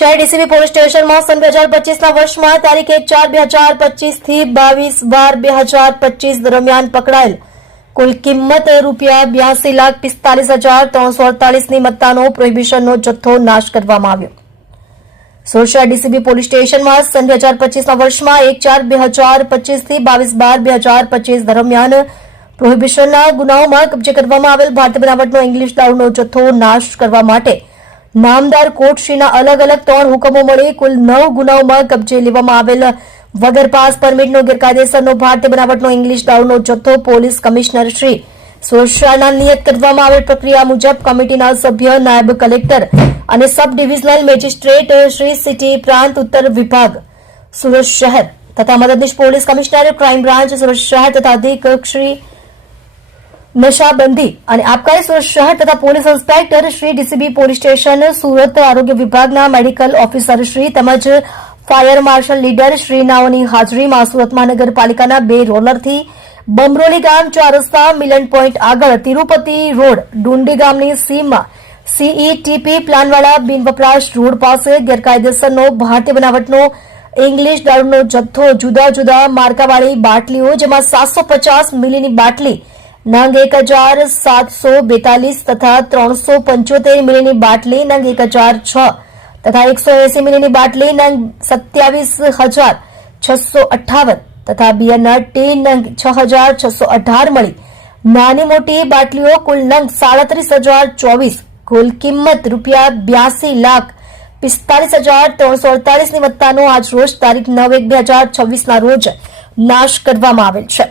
શહેર DCB police સ્ટેશનમાં સન 2025ના વર્ષમાં તારીખ 1/4/2025 થી 22/12/2025 દરમિયાન પકડાયેલ કુલ કિંમત ₹82,45,348ની મત્તાનો પ્રોહિબિશનનો જથ્થો નાશ કરવામાં આવ્યો। સુરત શહેર ડીસીબી પોલીસ સ્ટેશનમાં સન 2025ના વર્ષમાં 1/4/2025 થી 22/12/2025 દરમિયાન પ્રોહિબિશનના ગુનાઓમાં કબજે કરવામાં આવેલ ભારતીય બનાવટનો ઇંગ્લિશ દારૂનો જથ્થો નાશ કરવા માટે નામદાર કોર્ટશ્રીના અલગ અલગ 3 હુકમો મળી કુલ 9 ગુનાઓમાં કબજે લેવામાં આવેલ વગર પાસ પરમિટનો ગેરકાયદેસરનો ભારતીય બનાવટનો ઇંગ્લિશ દારૂનો જથ્થો પોલીસ કમિશનર શ્રી સુરત શહેરના નિયત કરવામાં આવેલ પ્રક્રિયા મુજબ કમિટીના સભ્ય નાયબ કલેક્ટર અને sub divisional magistrate Shri city પ્રાંત ઉત્તર વિભાગ સુરત શહેર તથા મદદનીશ police commissioner crime branch Surat શહેર તથા અધિક્ષક શ્રી નશાબંધી અને આબકારી સુરત શહેર તથા police inspector Shri DCB police station Surat આરોગ્ય વિભાગના મેડિકલ ઓફિસર શ્રી તેમજ ફાયર માર્શલ લીડર શ્રીનાઓની હાજરીમાં સુરત મહાનગરપાલિકાના 2 રોલરથી બમરોલી ગામ 4 રસ્તા મિલન પોઈન્ટ આગળ તિરુપતિ રોડ ડુંડી ગામની સીમમાં સીઈટીપી પ્લાનવાળા બિનવપરાશ રોડ પાસે ગેરકાયદેસરનો ભારતીય બનાવટનો ઇંગ્લિશ દારૂનો જથ્થો જુદા જુદા માર્કાવાળી બાટલીઓ જેમાં 750 મિલીની બાટલી નંગ 1742 તથા 375 મિલીની બાટલી નંગ 1006 તથા 180 મિલીની બાટલી નંગ 27,658 તથા બિયરના ટી નંગ 6,618 મળી નાની મોટી બાટલીઓ કુલ નંગ 37,024 કુલ કિંમત ₹82,45,348ની મત્તાનો આજ રોજ તારીખ 9/1/2026ના રોજ નાશ કરવામાં આવેલ છે।